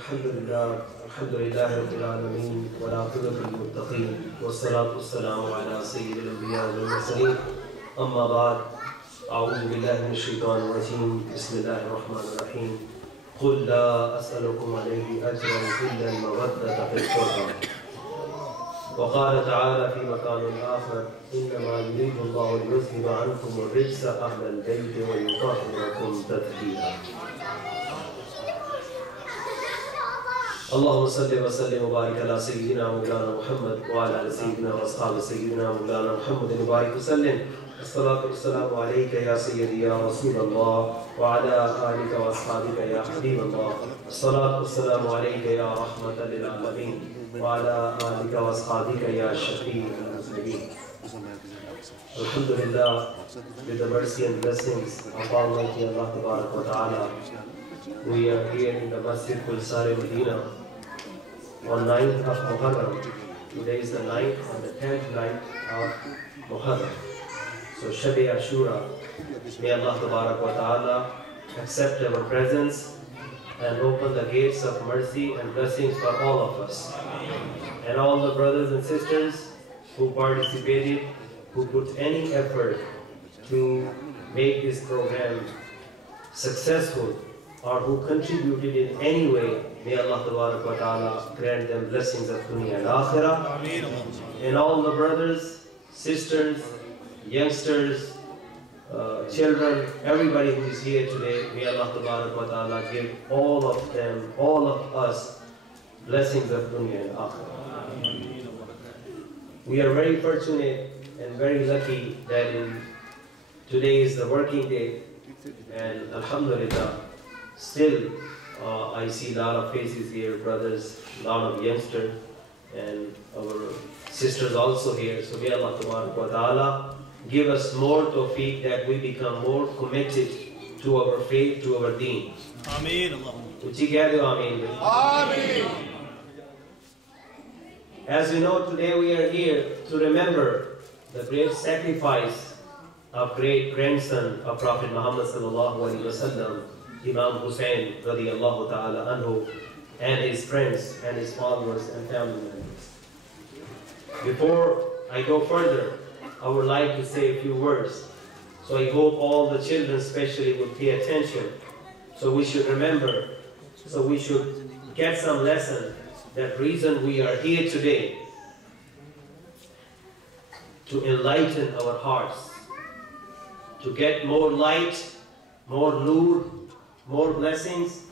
Alhamdulillah Rabbil Alameen, wa aqibatu lil muttaqeen, wassalatu wassalamu ala sayyidil anbiya wal mursaleen. Amma ba'd, a'udhu billahi minash shaitanir rajeem, bismillahir rahmanir rahim. Qul la as'alukum alayhi ajran illa al-mawaddata fil qurba. وقال تعالى في مكان آخر إنما يريد الله ليذهب عنكم الرجس أهل البيت ويطهركم تطهيرا. اللهم صل وسلم وبارك على سيدنا مولانا محمد وعلى آل سيدنا وأصحاب سيدنا مولانا محمد وبارك وسلم. الصلاة والسلام عليك يا سيدي يا رسول الله وعلى آلك وأصحابك يا حبيب الله. الصلاة والسلام عليك يا رحمة للعالمين وعلى آلك وأصحابك يا شفيع المذنبين. Alhamdulillah, with the mercy and blessings of Almighty Allah Tabarak wa Ta'ala, we are here in the Masjid Kulsar Medina on 9th of Muharram. Today is the 9th and the 10th night of Muharram. So Shab-e Ashura, may Allah Tabarak wa Ta'ala accept our presence and open the gates of mercy and blessings for all of us. And all the brothers and sisters who participated, who put any effort to make this program successful, or who contributed in any way, may Allah Ta'ala grant them blessings of dunya and akhirah. And all the brothers, sisters, youngsters, children, everybody who is here today, may Allah Ta'ala give all of them, all of us, blessings of dunya and akhirah. We are very fortunate and very lucky that today is the working day, and Alhamdulillah, still I see a lot of faces here, brothers, a lot of youngsters, and our sisters also here. So may Allah Ta'ala give us more tawfiq that we become more committed to our faith, to our deen. Ameen. Ameen. As we know, today we are here to remember the great sacrifice of great grandson of Prophet Muhammad sallallahu alaihi wasallam, Imam Hussein radiyallahu ta'ala anhu, and his friends and his followers and family members. Before I go further, I would like to say a few words. So I hope all the children especially would pay attention. So we should remember, so we should get some lesson. That reason we are here today, to enlighten our hearts, to get more light, more nur, more blessings,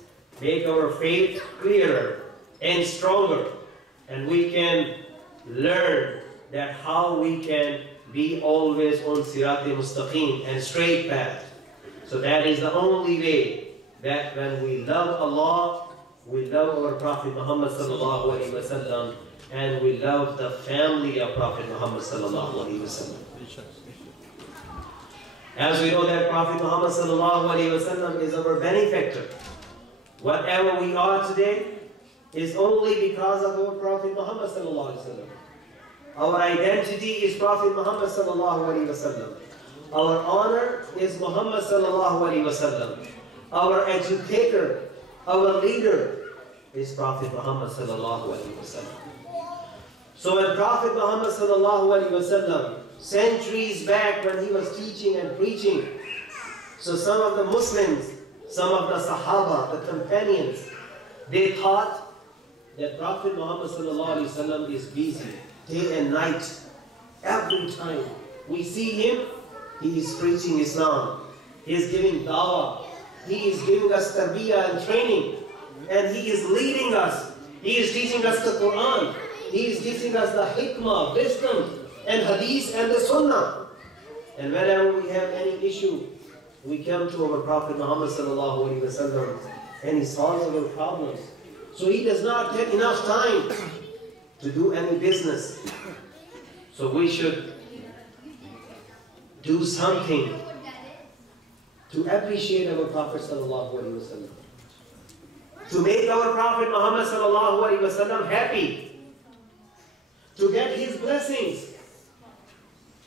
make our faith clearer and stronger, and we can learn that how we can be always on Sirat-e Mustaqim and straight path. So that is the only way that when we love Allah, we love our Prophet Muhammad sallallahu alaihi wasallam, and we love the family of Prophet Muhammad sallallahu alaihi wasallam. As we know that Prophet Muhammad sallallahu alaihi wasallam is our benefactor. Whatever we are today is only because of our Prophet Muhammad sallallahu alaihi wasallam. Our identity is Prophet Muhammad sallallahu alaihi wasallam. Our honor is Muhammad sallallahu alaihi wasallam. Our educator, our leader is Prophet Muhammad sallallahu alaihi wasallam. So when Prophet Muhammad sallallahu alaihi wasallam, centuries back when he was teaching and preaching, so some of the Muslims, some of the Sahaba, the companions, they thought that Prophet Muhammad sallallahu alaihi wasallam is busy day and night. Every time we see him, he is preaching Islam, he is giving dawah, he is giving us tarbiyah and training, and he is leading us. He is teaching us the Quran. He is teaching us the hikmah, wisdom, and hadith and the sunnah. And whenever we have any issue, we come to our Prophet Muhammad sallallahu alaihi wasallam, and he solves our problems. So he does not get enough time to do any business. So we should do something to appreciate our Prophet sallallahu alaihi wasallam, to make our Prophet Muhammad sallallahu alaihi wasallam happy, to get his blessings,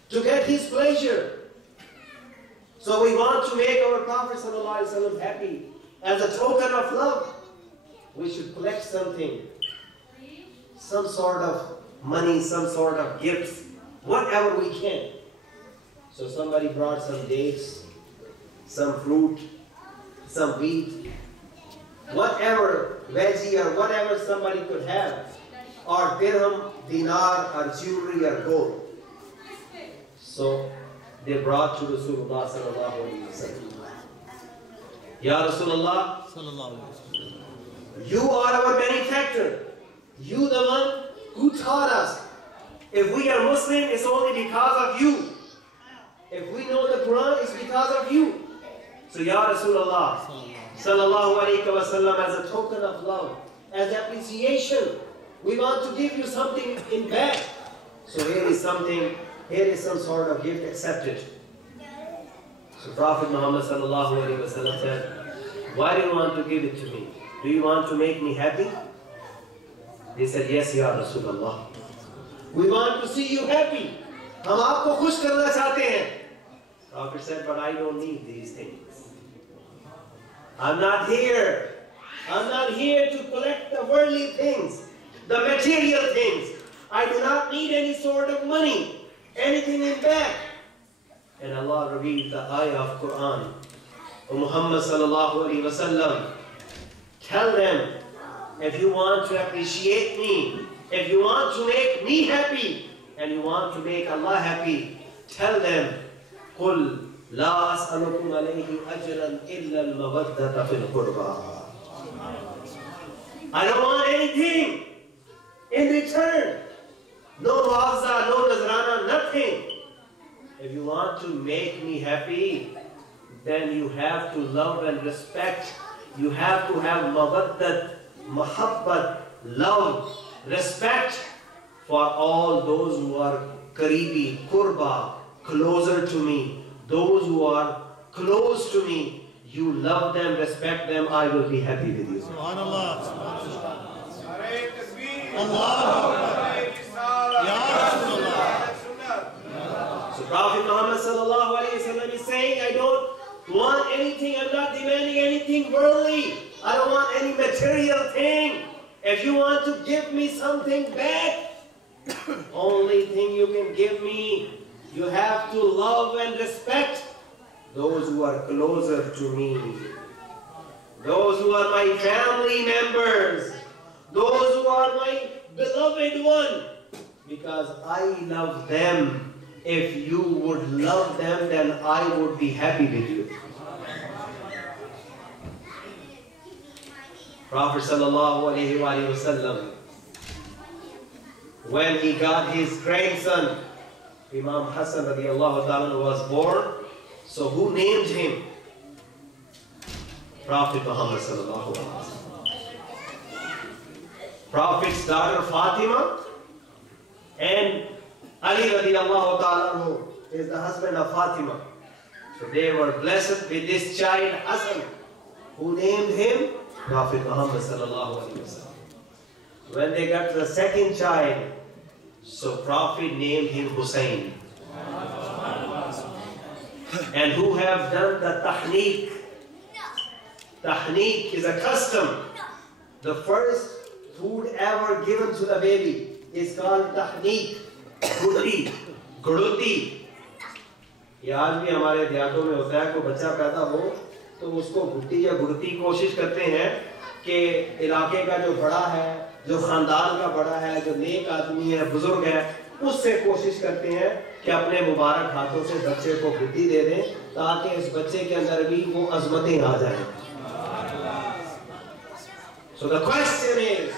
to get his pleasure. So we want to make our Prophet sallallahu alaihi wasallam happy as a token of love. we should collect something, some sort of money, some sort of gifts, whatever we can. So somebody brought some dates, some fruit, some wheat, whatever, veggie or whatever somebody could have, or dirham, dinar, or jewelry or gold. So they brought to Rasulullah sallallahu alaihi wasallam. Ya Rasulullah, you are our benefactor. You the one who taught us. If we are Muslim, it's only because of you. If we know the Quran, it's because of you. So Ya Rasulullah sallallahu alaihi wasallam, as a token of love, as appreciation, we want to give you something in back. So here is something, here is some sort of gift, accepted. So Prophet Muhammad sallallahu alaihi wasallam said, why do you want to give it to me? Do you want to make me happy? They said, yes, Ya Rasulullah. We want to see you happy. हम आपको खुश करना चाहते हैं. Prophet said, but I don't need these things. I'm not here to collect the worldly things, the material things. I do not need any sort of money, anything in back. And Allah revealed the ayah of Quran. Muhammad sallallahu alaihi wasallam, tell them, if you want to appreciate me, if you want to make me happy, and you want to make Allah happy, tell them, قُلْ لَا أَسْأَلُكُمْ عَلَيْهِ أَجْرًا إِلَّا الْمَوَدَّةَ فِي الْقُرْبَى. I don't want anything in return. No muawza, no nazrana, nothing. If you want to make me happy, then you have to love and respect. You have to have mawaddat, mahabbat, love, respect for all those who are qaribi, qurba, closer to me. Those who are close to me, you love them, respect them, I will be happy with you. Subhanallah. So Prophet Muhammad sallallahu alaihi wasallam is saying, I don't want anything, I'm not demanding anything worldly. I don't want any material thing. If you want to give me something back, only thing you can give me, you have to love and respect those who are closer to me. Those who are my family members. Those who are my beloved one. Because I love them. If you would love them, then I would be happy with you. Prophet sallallahu alaihi wasallam, when he got his grandson, Imam Hassan radiallahu ta'ala was born, so who named him? Prophet Muhammad sallallahu alaihi wasallam. Prophet's daughter Fatima and Ali radiallahu ta'ala is the husband of Fatima. So they were blessed with this child Hassan. Who named him? Prophet Muhammad sallallahu alaihi wasallam. When they got the second child, so Prophet named him Hussein. And who have done the tahniq? Tahniq is a custom. The first food ever given to the baby is called tahniq. Guddi, guduti. ये आज भी हमारे देहातों में होता है, कोई बच्चा पैदा हो तो उसको गुड्डी या गुड़ती कोशिश करते हैं कि इलाके का जो बड़ा है, जो खानदान का बड़ा है, जो नेक आदमी है, बुजुर्ग है, उससे कोशिश करते हैं कि अपने मुबारक हाथों से बच्चे को गुड्डी दे दें ताकि इस बच्चे के अंदर भी वो अजमतें आ जाएं. So the question is,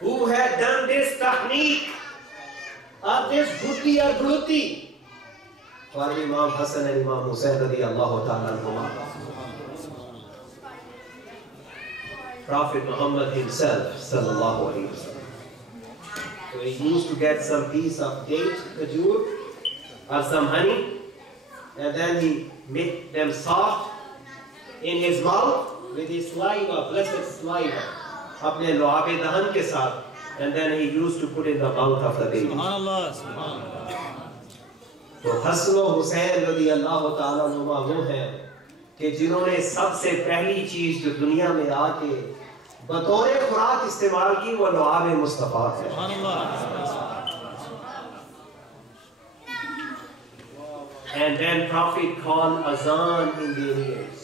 who had done this tahniq or this gutti or guduti? For Imam Hassan and Imam Hussain radiyallahu ta'ala anhuma. Prophet Muhammad himself sallallahu alaihi wasallam. So he used to get some piece of date, kajur, or some honey, and then he made them soft in his mouth with his saliva, blessed saliva, apne loabe dahan ke saath, and then he used to put in the mouth of the baby. Subhanallah, subhanallah. तो हसन और हुसैन रज़ी अल्लाह ताला अन्हुमा वो हैं कि जिन्होंने सबसे पहली चीज जो दुनिया में आके बतौर खुराक इस्तेमाल की, वो लुआब मुस्तफ़ा है। And then Prophet called azan in their ears.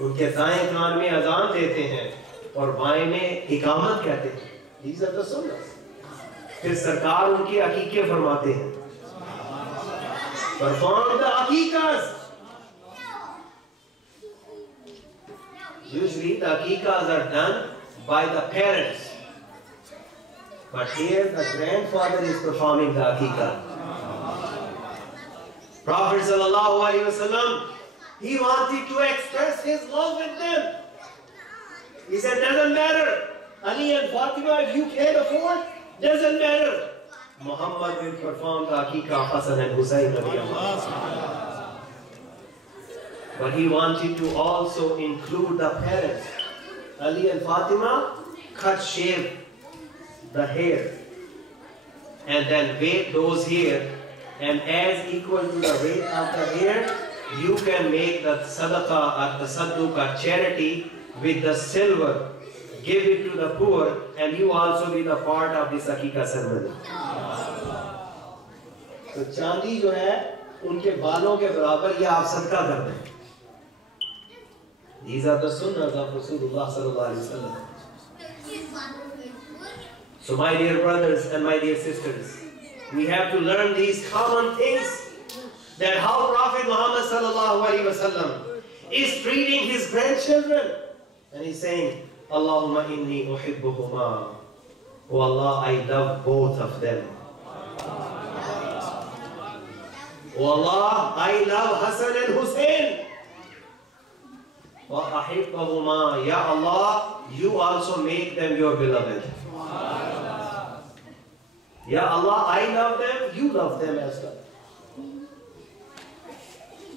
उनके दाएं कान में अजान देते हैं और बाएं में इकामत कहते हैं। These are the sunnahs. फिर सरकार उनकी अकीके फरमाते हैं। Perform the aqiqas. Usually the aqiqas are done by the parents, but here the grandfather is performing the aqiqah. Prophet sallallahu alaihi wasallam, he wanted to express his love with them. He said, doesn't matter, Ali and Fatima, if you can't afford, doesn't matter. Muhammad will perform the aqiqah of Hassan and Hussein. But he wanted to also include the parents. Ali and Fatima shave the hair and then weight those hair, and as equal to the weight of the hair, you can make the sadaqah or the sadduqa charity with the silver, give it to the poor, and you also be the part of this aqiqah ceremony. तो चांदी जो है उनके बालों के बराबर ये आप सदका कर दें. These are the sunnahs of Rasulullah sallallahu alaihi wasallam. So my dear brothers and my dear sisters, we have to learn these common things, that how Prophet Muhammad sallallahu alaihi wasallam is treating his grandchildren, and he's saying, Allahumma inni uhibbuhuma. Oh Allah, I love both of them. Oh Allah, I love Hassan and Hussein. Wa ahibbahuma. Ya Allah, you also make them your beloved. Ya Allah, I love them, you love them as well.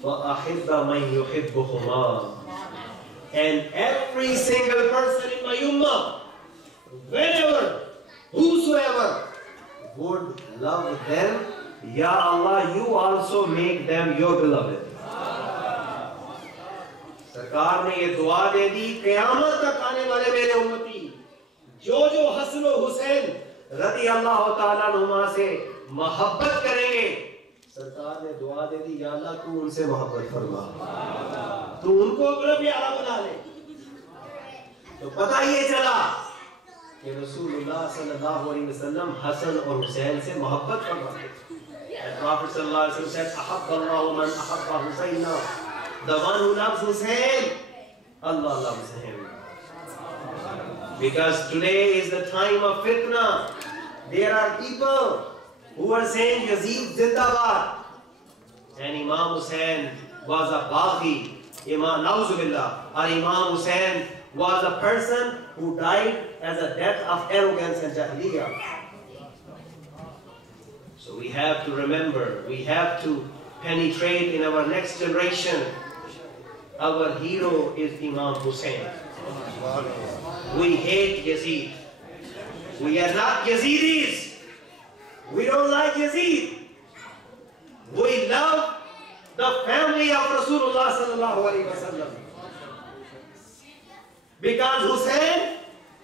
Wa ahibba man yuhibbuhuma. And every single person in my ummah, whenever, whosoever would love them, Ya Allah, you also make them your beloved. सरकार ने ये दुआ दे दी, क़यामत तक आने वाले मेरे उम्मती जो हसन और हुसैन रज़ी अल्लाह ताला अन्हुमा से मोहब्बत करेंगे, सरकार ने दुआ दे दी, या अल्लाह तू उनसे मोहब्बत फरमा, तू उनको अपना प्यारा बना ले। तो पता ये चला कि रसूलुल्लाह सल्लल्लाहु अलैहि वसल्लम हसन और हुसैन से मोहब्बत फरमाते। Prophet sallallahu alaihi wasallam said, "Ahabballahu man ahabba Husayna." The one who loves Hussein, Allah loves him. Because today is the time of fitna. There are people who are saying Yazid Zindabad, and Imam Hussein was a Baghi. Nauzubillah. Or Imam Hussein was a person who died as a death of arrogance and jahiliyyah. So we have to remember, we have to penetrate in our next generation. Our hero is Imam Hussein. We hate Yazid. We are not Yazidis. We don't like Yazid. We love the family of Rasulullah sallallahu alaihi wasallam. Because Hussein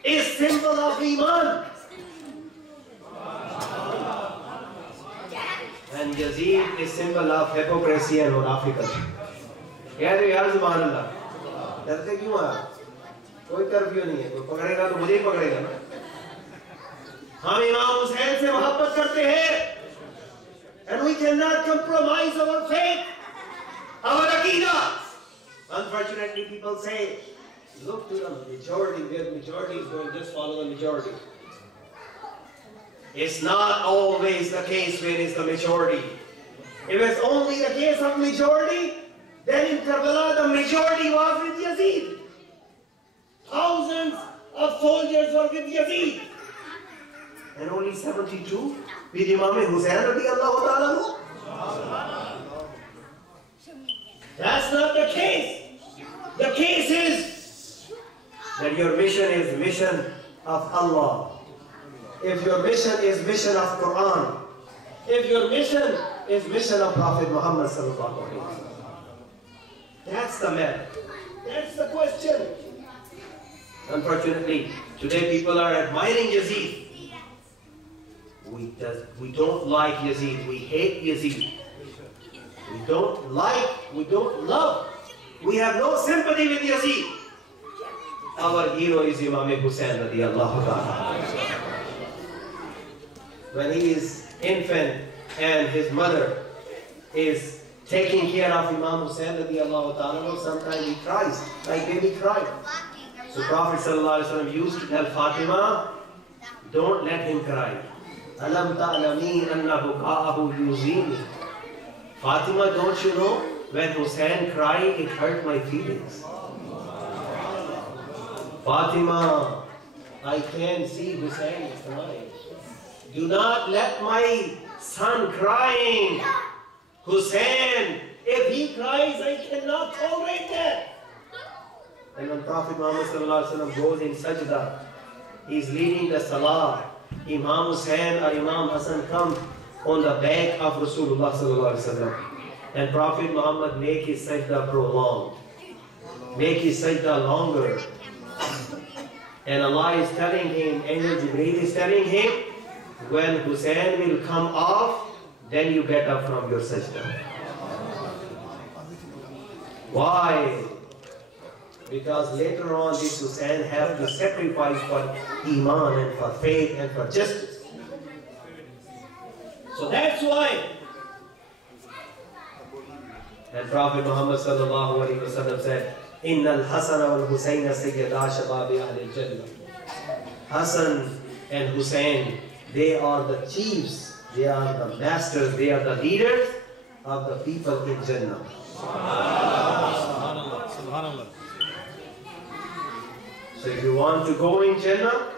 is symbol of Iman. And Yazid is symbol of hypocrisy and munafiqat. कह रहे यार सुभान अल्लाह, डरते क्यों आप? कोई curfew नहीं है, कोई पकड़ेगा तो मुझे ही पकड़ेगा ना। हम इमाम हुसैन से मोहब्बत करते हैं, and we cannot compromise our faith, our aqidah. Unfortunately, people say, look to the majority, where the majority is going, just follow the majority. It's not always the case when it's the majority. If it's only the case of majority, then in Karbala the majority was with Yazid. Thousands of soldiers were with Yazid. And only 72 with Imam Hussain radiallahu ta'ala. That's not the case. The case is that your mission is mission of Allah. If your mission is mission of Quran, if your mission is mission of Prophet Muhammad sallallahu alaihi wasallam, that's the matter. That's the question. Unfortunately, today people are admiring Yazid. We don't like Yazid. We hate Yazid. We don't like, we don't love. We have no sympathy with Yazid. Our hero is Imam Hussain radiallahu ta'ala. When he is infant and his mother is taking care of Imam Hussain radiallahu ta'ala, sometimes he cries, like baby cry. So Prophet sallallahu alaihi wasallam used to tell Fatima, don't let him cry. Alam ta'lami anna buka'ahu yuzini. Fatima, don't you know, when Hussain cried, it hurt my feelings. Fatima, I can see Hussain crying. Do not let my son crying. Hussain, if he cries, I cannot tolerate that. And when Prophet Muhammad sallallahu alaihi wasallam goes in sajda, he is leading the salah. Imam Hussain or Imam Hassan come on the back of Rasulullah sallallahu alaihi wasallam. And Prophet Muhammad make his sajda prolonged, make his sajda longer. And Allah is telling him, Angel Jibreel is telling him, when Hussain will come off, then you get up from your sajda. Why? Because later on this Hussain have to sacrifice for Iman and for faith and for justice. So that's why. And Prophet Muhammad sallallahu alaihi wasallam said, Inna al-Hasan wal-Husayn sayyida shababi al-Jannah. Hassan and Hussain, they are the chiefs, they are the masters, they are the leaders of the people in Jannah. Subhanallah. Subhanallah. So if you want to go in Jannah,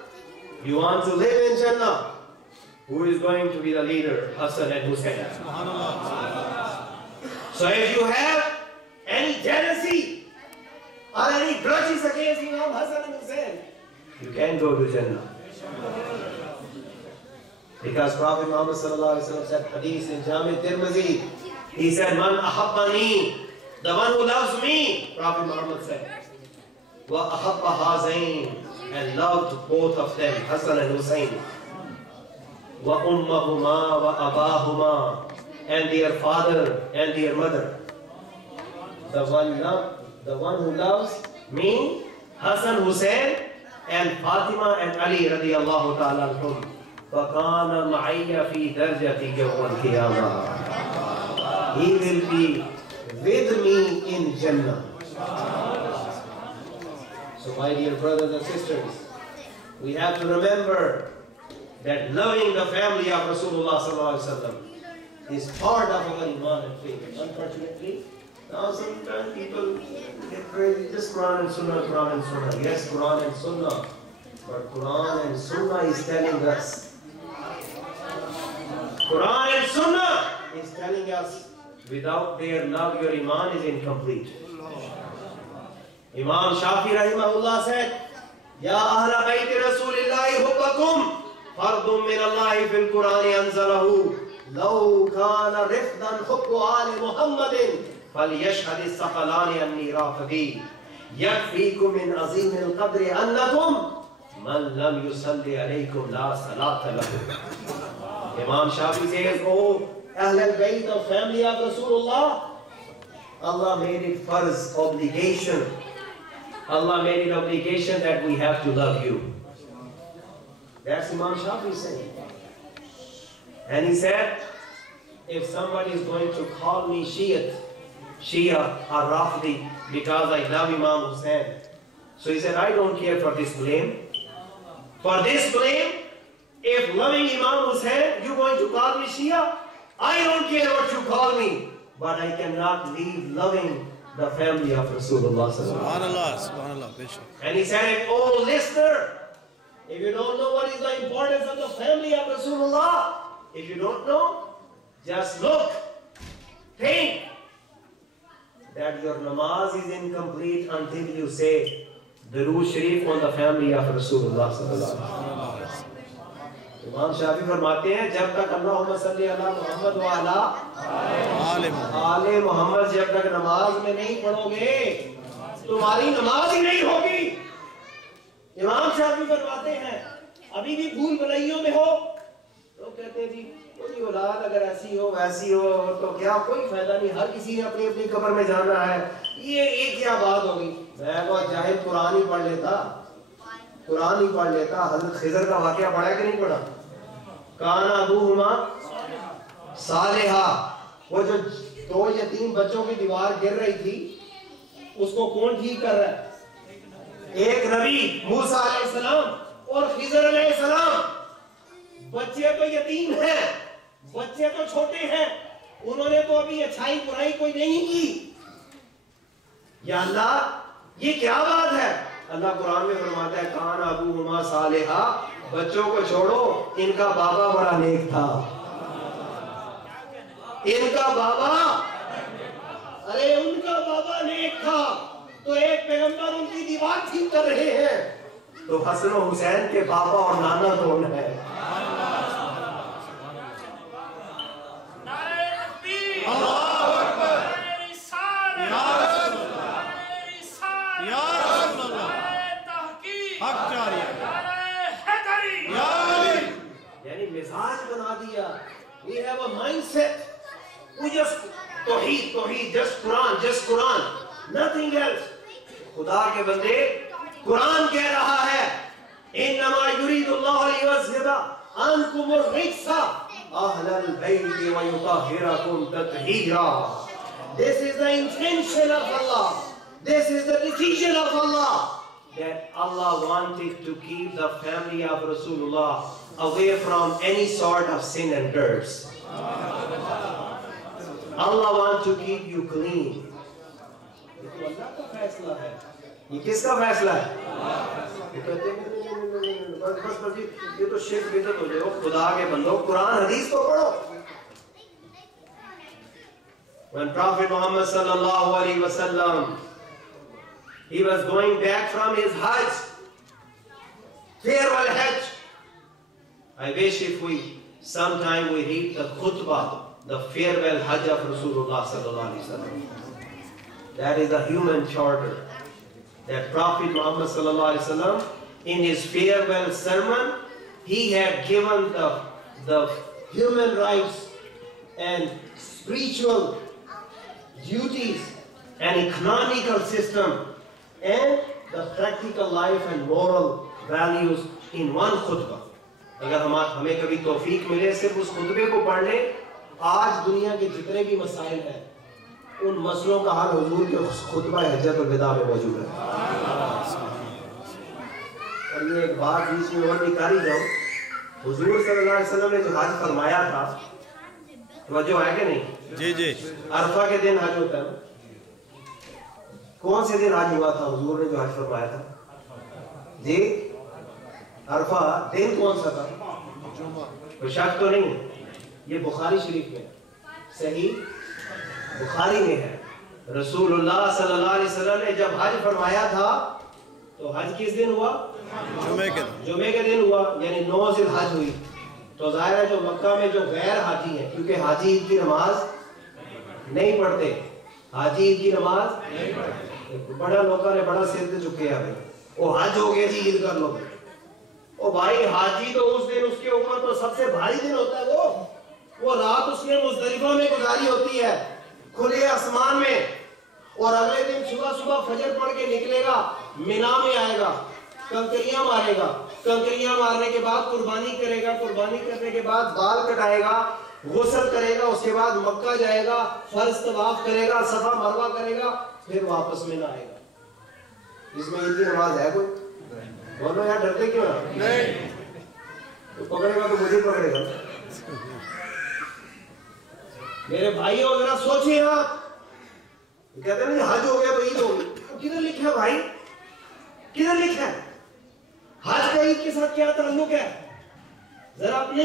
you want to live in Jannah, who is going to be the leader? Hassan and Hussain. So if you have any jealousy or any grudges against Imam Hassan and Hussain, you can go to Jannah. Because Prophet Muhammad sallallahu alaihi wasallam said hadith in Jami Tirmidhi, he said, Man ahabbani, the one who loves me, Prophet Muhammad said, wa ahabba hazain, and loved both of them, Hassan and Hussain, wa ummahuma wa abahuma, and their father and their mother. The one who loves me, Hassan, Hussain, and Fatima and Ali radiallahu ta'ala anhum, فَقَانَ مَعِيَّ فِي دَرْجَةِ يَوْمَ الْقِيَامَةِ. He will be with me in Jannah. So my dear brothers and sisters, we have to remember that loving the family of Rasulullah sallallahu alaihi wasallam is part of our iman and faith. Unfortunately, now sometimes people get crazy, just Quran and Sunnah, Quran and Sunnah. Yes, Quran and Sunnah. But Quran and Sunnah is telling us, Quran and Sunnah is telling us, without their love, your iman is incomplete. Imam Shafi rahimahullah said, Ya ahla bayti Rasulillahi hubbakum, fardun min Allahi fil Qurani anzalahu, law kana rifdan hubbu ali Muhammadin, فليشهد الثقلان أني رافقي يكفيكم من عظيم القدر أنكم من لم يصلي عليكم لا صلاة له. Imam Shafi says, oh, Ahl al-Bayt, the family of Rasulullah, Allah made it farz, obligation. Allah made it obligation that we have to love you. That's Imam Shafi saying. And he said, if somebody is going to call me Shia or Rafidi because I love Imam Hussain, so he said, I don't care for this blame. For this blame, if loving Imam Hussain, you're going to call me Shia, I don't care what you call me, but I cannot leave loving the family of Rasulullah. Subhanallah, subhanallah, Bishop. And he said, oh listener, if you don't know what is the importance of the family of Rasulullah, if you don't know, just look, think that your namaz is incomplete until you say Durood Sharif on the family of Rasulullah sallallahu alaihi wasallam. Imam Shafi फरमाते हैं जब तक अल्लाहुम्मा सल्ली अला मुहम्मद व अला आले मोहम्मद जब तक नमाज में नहीं पढ़ोगे तुम्हारी नमाज ही नहीं होगी. इमाम शाफी फरमाते हैं अभी भी भूल भुलैयों में हो तो कहते हैं जी कोई औलाद अगर ऐसी हो वैसी हो तो क्या कोई फायदा नहीं, हर किसी ने अपनी अपनी कब्र में जाना है, ये क्या बात होगी। मैं वो जाहिद कुरान ही पढ़ लेता, कुरान ही पढ़ लेता। हज़रत खिज़र का वाकया पढ़ा कि नहीं पढ़ा? काना अबूहुमा सालिहा, वो जो 2 यतीम बच्चों की दीवार गिर रही थी उसको कौन ठीक कर रहा है? एक नबी मूसा अलैहिस्सलाम और खिज़र अलैहिस्सलाम। बच्चे तो यतीम हैं, बच्चे तो छोटे हैं, उन्होंने तो अभी अच्छाई बुराई कोई नहीं की। या अल्लाह ये क्या बात है? अल्लाह कुरान में फरमाता है कान अबूहुमा सालिहा, बच्चों को छोड़ो, इनका बाबा बड़ा नेक था। इनका बाबा, अरे उनका बाबा नेक था तो एक पैगंबर उनकी दीवार ठीक कर रहे हैं, तो हसन और हुसैन के बाबा और नाना कौन है? यानी मिजाज बना दिया। We have a mindset. We just Towhid, just Quran, nothing else. खुदा के बंदे, कुरान कह रहा है इन्नमा युरीदुल्लाहु लियुज़हिबा अन्कुमुर रिज्सा अहलल बैति व युतहिरकुम तत्हीरा। This is the intention of Allah. This is the decision of Allah. That Allah wanted to keep the family of Rasulullah away from any sort of sin and dirt. Allah wants to keep you clean. ये तो अल्लाह का फैसला है। ये किसका फैसला है? ये कहते हैं बस ये तो शिर्क बिदअत हो जाएगा। खुदा के बंदो, कुरान हदीस को पढ़ो। When Prophet Muhammad sallallahu alaihi wasallam he was going back from his Hajj, farewell Hajj. I wish if sometime we read the khutbah, the farewell Hajj of Rasulullah sallallahu alaihi wasallam. That is a human charter. That Prophet Muhammad sallallahu alaihi wasallam, in his farewell sermon, he had given the human rights and spiritual duties and economical system and the practical life and moral values in one khutbah. अगर हमें कभी तौफीक मिले सिर्फ उस खुतबे को पढ़ ले, आज दुनिया के जितने भी मसाइल हैं उन मसलों का हल हुजूर के खुतबा हज्जतुल विदा में मौजूद है। और ये एक बात बीच में और भी कर ही जाऊं, हुजूर सल्लल्लाहु अलैहि वसल्लम ने जो हज फरमाया था, तवज्जो है कि नहीं? जी जी। अरफा के दिन हज होता है। कौन से दिन हज हुआ था हुजूर ने जो हज फरमाया था? जी, अरफा दिन कौन सा था? कोई शक तो नहीं? ये बुखारी शरीफ में, सही बुखारी में है। रसूलुल्लाह सल्लल्लाहु अलैहि वसल्लम ने जब हज फरमाया था तो हज किस दिन हुआ? जुमे के दिन हुआ, यानी 9 ज़िलहज हुई। तो जाहिर है जो मक्का में जो गैर हाजी हैं, क्योंकि हाजी ईद की नमाज नहीं पढ़ते, हाजी ईद की नमाज नहीं पढ़ते। बड़ा लोगों ने बड़ा सिर पे चुके हैं भाई, वो हज हो गया जी ईद कर लो। ओ भाई हाजी तो उस दिन उसके ऊपर तो सबसे भारी दिन होता है। वो रात उसने मुज़दलिफा में गुजारी होती है खुले आसमान में, और अगले दिन सुबह सुबह फजर पढ़ के निकलेगा, मिना में आएगा, कंकरियां मारेगा, कंकरियां मारने के बाद कुर्बानी करेगा, कुर्बानी करने के बाद बाल कटाएगा, गुस्ल करेगा, उसके बाद मक्का जाएगा, फर्ज तवाफ करेगा, सफा मरवा करेगा, फिर वापस मिना आएगा। इसमें ईद की नमाज है कोई? बोलो यार, डरते क्यों? नहीं तो पकड़ेगा तो मुझे पकड़ेगा। मेरे भाइयों जरा सोचिए आप, कहते हैं हज हो गया तो ईद होगी, किधर लिखा है भाई? किधर लिखा है? हज का ईद के साथ क्या ताल्लुक है? जरा अपने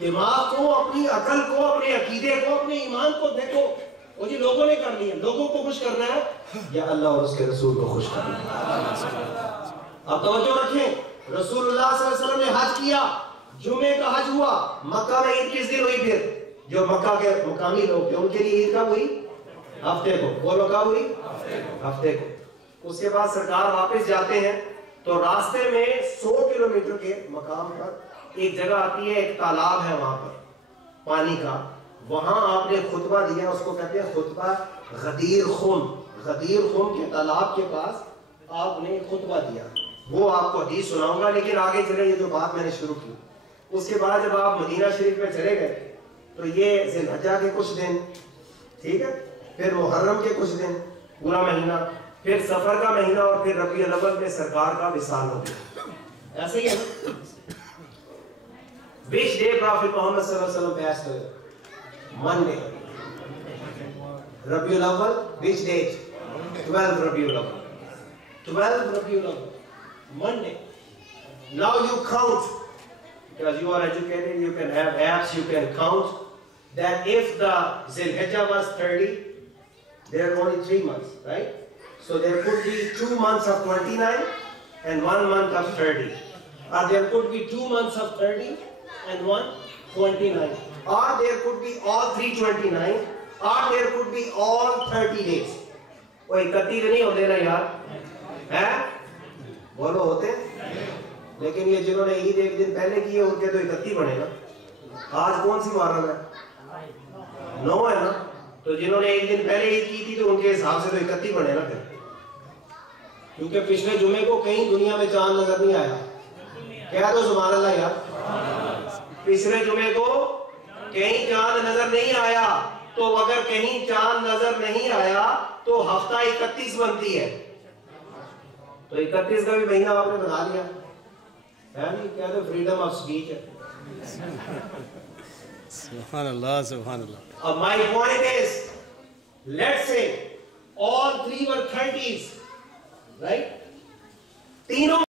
दिमाग को, अपनी अकल को, अपने अकीदे को, अपने ईमान को देखो। वो जी लोगों ने कर लिया, लोगों को खुश करना है या अल्लाह और उसके रसूल को खुश करना है? अब तवज्जो रखें, रसूलुल्लाह सल्लल्लाहु अलैहि वसल्लम ने हज किया, जुमे का हज हुआ, मक्का में ईद किस दिन हुई? फिर जो मक्का के मुकामी लोग थे उनके लिए ईद कब हुई? हफ्ते को। बोलो कब हुई? हफ्ते को। उसके बाद सरकार वापस जाते हैं तो रास्ते में 100 किलोमीटर के मकाम पर एक जगह आती है, एक तालाब है वहां पर पानी का, वहां आपने खुतबा दिया, उसको कहते हैं खुतबा गदीर खुम। गदीर खुम के तालाब के पास आपने खुतबा दिया, वो आपको हदीस सुनाऊंगा। लेकिन आगे चले, ये जो बात मैंने शुरू की, उसके बाद जब आप मदीना शरीफ में चले गए तो ये ज़िलहज्जा के कुछ दिन, ठीक है, फिर मुहर्रम के कुछ दिन, पूरा महीना, फिर सफर का महीना, और फिर रबीउल अव्वल में सरकार का विसाल हो गया। ऐसे ही है ना। Which day Prophet Muhammad sallallahu alaihi wasallam passed away? Monday. Rabiul Awwal, which date? 12 Rabiul Awwal. 12 Rabiul Awwal, Monday. Now you count, because you are educated, you can have apps, you can count that if the Zilhijjah was 30, there are only 3 months, right? So there could be 2 months of 29 and 1 month of 30. Or there could be 2 months of 30 and 1 29. Or there could be all 329, or there could be all 30 days. वो 31 नहीं होते ना यार, हैं? बोलो होते? लेकिन ये जिन्होंने ईद एक दिन पहले की है उनके तो 31 बने ना। आज कौन सी मुहर्रम है? 9 है ना। तो जिन्होंने एक दिन पहले ईद की थी तो उनके हिसाब से तो 31 बने ना फिर, क्योंकि पिछले जुमे को कहीं दुनिया में चांद नजर नहीं आया। क्या तो सुभान अल्लाह यार, पिछले जुमे को कहीं चांद नजर नहीं आया। तो अगर कहीं चांद नजर नहीं आया तो हफ्ता 31 बनती है। तो 31 का भी महीना आपने बना लिया है नहीं? क्या तो फ्रीडम ऑफ स्पीच है। सुभान अल्लाह, सुभान अल्लाह। My point is, let's say all 3 were 30s, right? तीनों